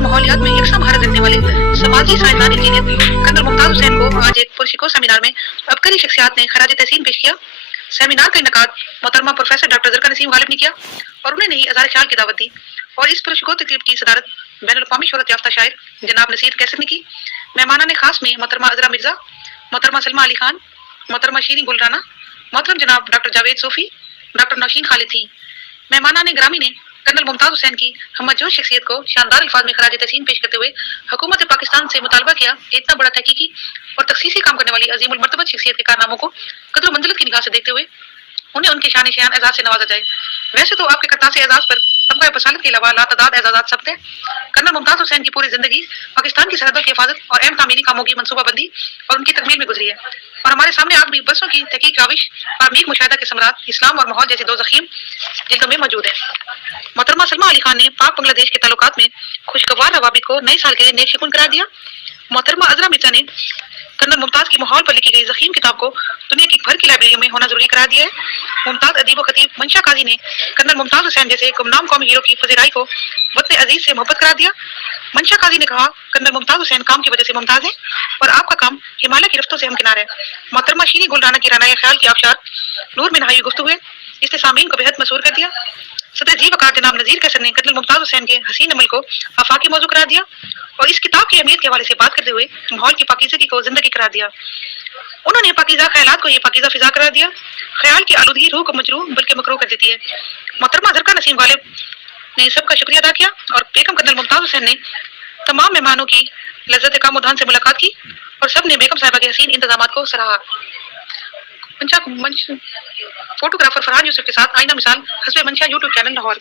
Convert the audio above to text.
و ماحولیات میں یکساں مہارت رکھنے والے سماجی سائنسدان انجینئر کرنل ممتاز حسین کو آج ایک پرشکو سیمینار میں عبقری شخصیات نے خراج تحسین پیش کیا۔ سیمینار کا انعقاد محترمہ پروفیسر ڈاکٹر زرکا نسیم غالب نے کیا اور انہیں نئی اظہار خیال کی دعوت دی، اور اس پرشکو تقریب کی صدارت بین الاقوامی شہرت یافتہ شاعر جناب نصیر کیسر نے کی۔ مہمانان خاص میں محترمہ عذرا مرزا، محترمہ سلمہ علی خان، محترمہ شیریں گل رانا، محترم جناب ڈاکٹر جاوید صوفی، ڈاکٹر نوشین خالد تھیں۔ مہمانان گرامی نے کرنل ممتاز حسین کی ہمہ جوش شخصیت کو شاندار الفاظ میں خراج تحسین پیش کرتے ہوئے حکومت پاکستان سے مطالبہ کیا کہ اتنا بڑا تحقیقی اور تخصیصی کام کرنے والی عظیم المرتبت شخصیت کے کارناموں کو قدر و منزلت کی نگاہ سے دیکھتے ہوئے انہیں ان کے شان شیان اعزاز سے نوازا جائے۔ ویسے تو آپ کے کرتاس اعزاز پر طبقہ بصالت کے علاوہ لاتعداد اعزازات ثبت ہیں۔ کرنل ممتاز حسین کی پوری زندگی پاکستان کی سرحدوں کی حفاظت اور اہم تعمیری کاموں کی منصوبہ بندی اور ان کی تکمیل میں گزری ہے، اور ہمارے سامنے آج بھی برسوں کی تحقیق کاوش اور عمیق مشاہدہ کے ثمرات اسلام اور ماحول جیسی دو ضخیم جلدوں میں موجود ہیں۔ محترمہ سلمہ علی خان نے پاک بنگلہ دیش کے تعلقات میں خوشگوار روابط کو نئے سال کے لیے نیک شگون قرار دیا۔ محترمہ عذرا مرزا نے کرنل ممتاز کی ماحول پر لکھی گئی ضخیم کتاب کو دنیا کی بھر کی لائبریریوں میں ہونا ضروری قرار دیا ہے۔ ممتاز ادیب و خطیب منشا قاضی نے کرنل ممتاز حسین جیسے گمنام قومی ہیرو کی پذیرائی کو وطن عزیز سے محبت قرار دیا۔ منشا قاضی نے کہا، کرنل ممتاز حسین کام کی وجہ سے ممتاز ہیں اور آپ کا کام ہمالیہ کی رفتوں سے ہمکنار ہے۔ محترمہ شیریں گل رانا کی رعنائی خیال کی آبشار نور میں نہائی ہوئی گفتگو ہے، اس نے سامعین کو بےحد مسرور کر دیا۔ صدر جی وقار جناب نذیر کیسر نے کرنل ممتاز حسین کے حسین عمل کو آفاقی موضوع قرار دیا اور اس کتاب کی اہمیت کے حوالے سے بات کرتے ہوئے ماحول کی پاکیزگی کو زندگی قرار دیا۔ انہوں نے پاکیزہ خیالات کو یہ پاکیزہ فضا قرار دیا۔ خیال کی آلودگی روح کو مجروح بلکہ مکروہ کر دیتی ہے۔ محترمہ زرکا نسیم غالب نے سب کا شکریہ ادا کیا اور بیگم کرنل ممتاز حسین نے تمام مہمانوں کی لذت کام و دھان سے ملاقات کی اور سب نے بیگم صاحبہ کے حسین انتظامات کو سراہا۔ فوٹوگرافر فرحان یوسف کے ساتھ آئینہ مثال حسب منشا یوٹیوب چینل لاہور۔